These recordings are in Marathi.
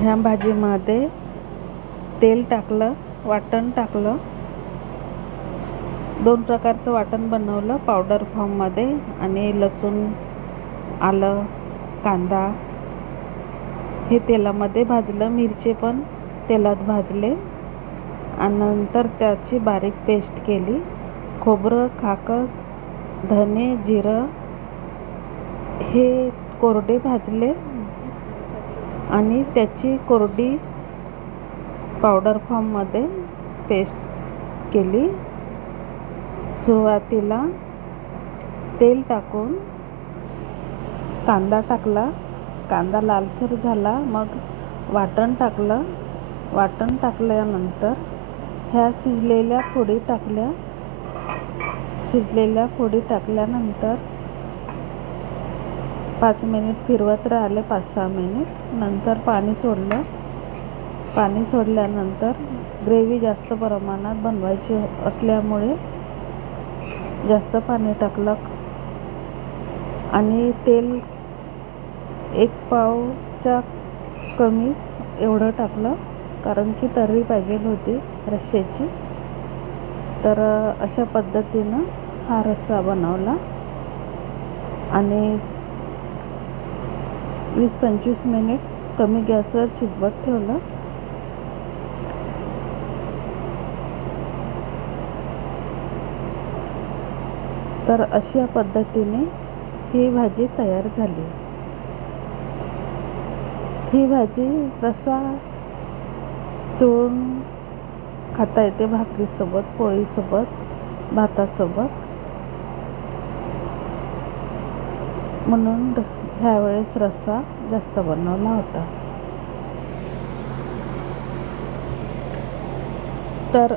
ह्या भाजीमध्ये तेल टाकलं वाटण टाकलं. दोन प्रकारचं वाटण बनवलं पावडर फॉर्ममध्ये आणि लसूण आलं कांदा. हे तेलामध्ये भाजलं मिरची पण तेलात भाजले. आणि नंतर त्याची बारीक पेस्ट केली. खोबरं खाकस धने जिरं हे कोरडे भाजले. आणि त्याची कोरडी पावडर फॉर्ममध्ये पेस्ट केली. सुरुवातीला तेल टाकून कांदा टाकला. कांदा लालसर झाला. मग वाटण टाकलं. वाटण टाकल्यानंतर ह्या शिजलेल्या फोडी टाकल्या. शिजलेल्या फोडी टाकल्यानंतर पाच मिनिट फिरवत राहिले पाच सहा मिनिट. नंतर पाणी सोडलं. पाणी सोडल्यानंतर ग्रेव्ही जास्त प्रमाणात बनवायची असल्यामुळे जास्त पाणी टाकलं आणि तेल एक पावच्या कमी एवढं टाकलं कारण की तर्री पाहिजे होती रश्श्याची. तर अशा पद्धतीनं हा रस्सा बनवला आणि वीस पंचवीस मिनिट कमी गॅसवर शिजवत ठेवलं. तर अशा पद्धतीने ही भाजी तयार झाली. ही भाजी रसा चोळून खाता येते भाकरीसोबत पोळीसोबत भातासोबत. म्हणून ह्यावेळेस रस्सा जास्त बनवला होता. तर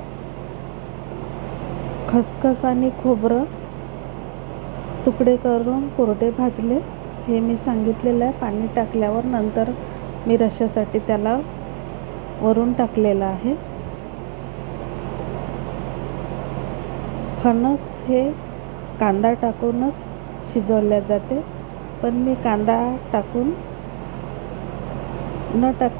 खसखस आणि खोबरं तुकडे करून कोरडे भाजले. हे मी सांगितलेलं आहे. पाणी टाकल्यावर नंतर मी रश्श्यासाठी त्याला वरून टाकलेलं आहे. फणस हे कांदा टाकूनच शिजवल्या जाते. पण मी कांदा टाकून न टाक